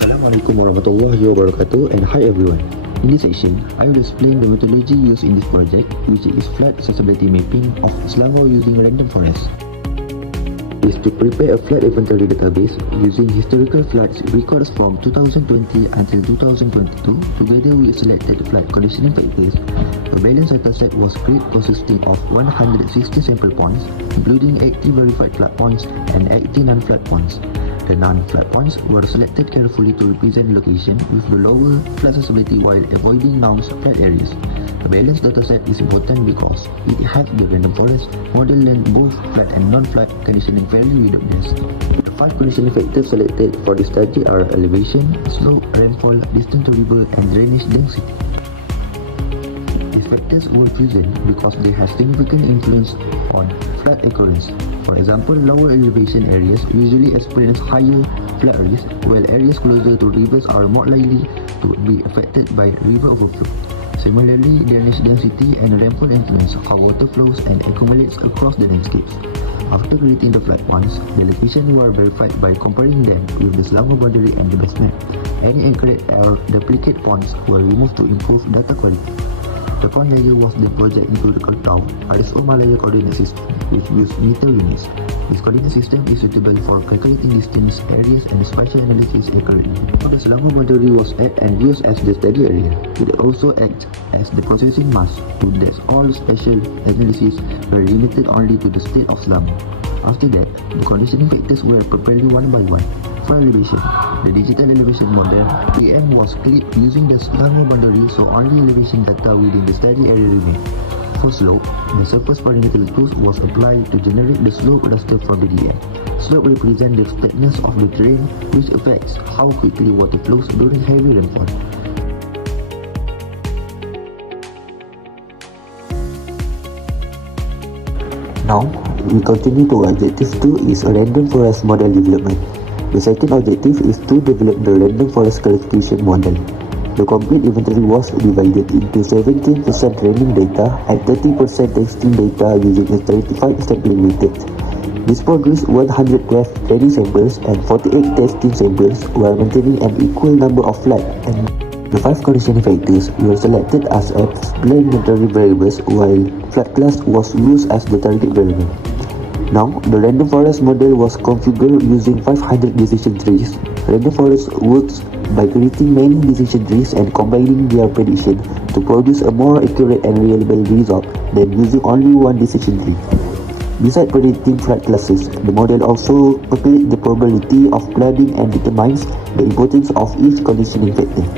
Assalamualaikum warahmatullahi wabarakatuh, and hi everyone. In this section, I will explain the methodology used in this project, which is flat accessibility mapping of Selangor using random forest. Is to prepare a flood inventory database using historical floods records from 2020 until 2022 together with selected flood conditioning factors. A balanced dataset was created consisting of 160 sample points, including 80 verified flood points and 80 non-flood points. The non-flood points were selected carefully to represent location with the lower flood accessibility while avoiding non-flood areas. A balanced dataset is important because it helps the random forest model learn both flood and non-flood conditioning value without. The 5 conditioning factors selected for the study are elevation, slope, rainfall, distance to river, and drainage density. These factors were chosen because they have significant influence on flood occurrence. For example, lower elevation areas usually experience higher flood risk, while areas closer to rivers are more likely to be affected by river overflow. Similarly, drainage density and rainfall influence how water flows and accumulates across the landscapes. After creating the flood points, the locations were verified by comparing them with the Selangor boundary and the base map. Any accurate or duplicate points were removed to improve data quality. The point layer was then projected into the Kertau RSO Malaya coordinate system, which uses meter units. This coordinate system is suitable for calculating distance, areas, and spatial analysis accurately. The Selangor boundary was added and used as the study area. It also acts as the processing mask, so that all spatial analysis were limited only to the state of Selangor. After that, the conditioning factors were prepared one by one. For elevation, the digital elevation model PM was clipped using the Selangor boundary, so only elevation data within the study area remained. For slope, the surface parameter tools was applied to generate the slope raster from the DM. Slope represents the steepness of the terrain, which affects how quickly water flows during heavy rainfall. Now, we continue to objective 2 is a random forest model development. The second objective is to develop the random forest classification model. The complete inventory was divided into 17% training data and 30% testing data using a stratified sampling method. This produced 112 training samples and 48 testing samples while maintaining an equal number of flood and the 5 conditioning factors were selected as explanatory variables while flood class was used as the target variable. Now, the random forest model was configured using 500 decision trees. Random forest works by creating many decision trees and combining their prediction to produce a more accurate and reliable result than using only one decision tree. Besides predicting flood classes, the model also calculates the probability of flooding and determines the importance of each conditioning factor.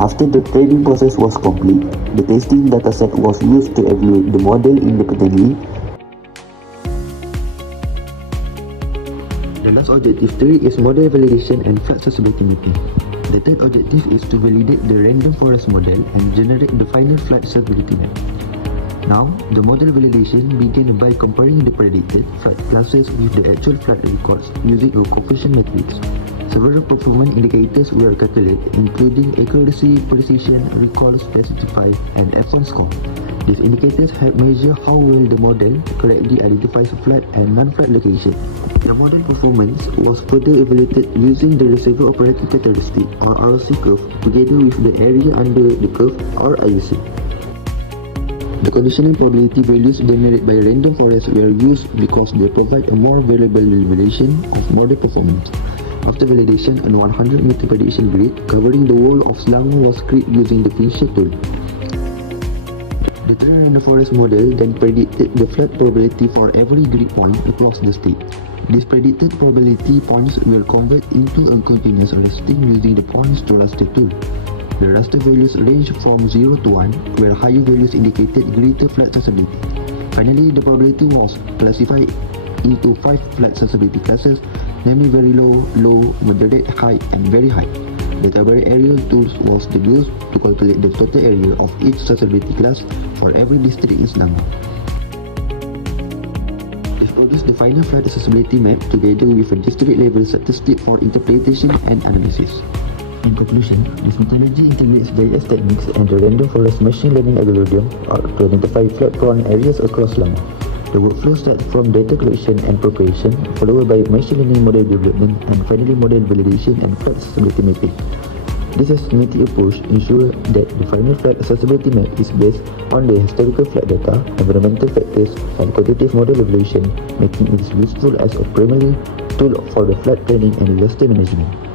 After the training process was complete, the testing dataset was used to evaluate the model independently. The last objective 3 is model validation and flood accessibility mapping. The third objective is to validate the random forest model and generate the final flood accessibility map. Now, the model validation begins by comparing the predicted flood classes with the actual flood records using a coefficient matrix. Several performance indicators were calculated, including accuracy, precision, recall, specify, and F1 score. These indicators help measure how well the model correctly identifies flood and non-flood location. The model performance was further evaluated using the reservoir operating characteristic or ROC curve together with the area under the curve or IUC. The conditioning probability values generated by random forests were used because they provide a more variable validation of model performance. After validation, a 100-meter prediction grid covering the whole of Selangor was created using the Finisher tool. The three random forest model then predicted the flood probability for every grid point across the state. These predicted probability points were converted into a continuous listing using the points to raster tool. The raster values range from 0 to 1, where higher values indicated greater flood accessibility. Finally, the probability was classified into 5 flood accessibility classes, namely very low, low, moderate, high, and very high. The tabulated area tools was used to calculate the total area of each accessibility class for every district in Selangor. This produced the final flood accessibility map together with a district level statistic for interpretation and analysis. In conclusion, this methodology integrates various techniques and the random forest machine learning algorithm to identify flood-prone areas across Selangor. The workflow starts from data collection and preparation, followed by machine learning model development, and finally model validation and flood accessibility mapping. This systematic approach ensures that the final flood accessibility map is based on the historical flood data, environmental factors, and quantitative model evaluation, making it useful as a primary tool for the flood planning and disaster management.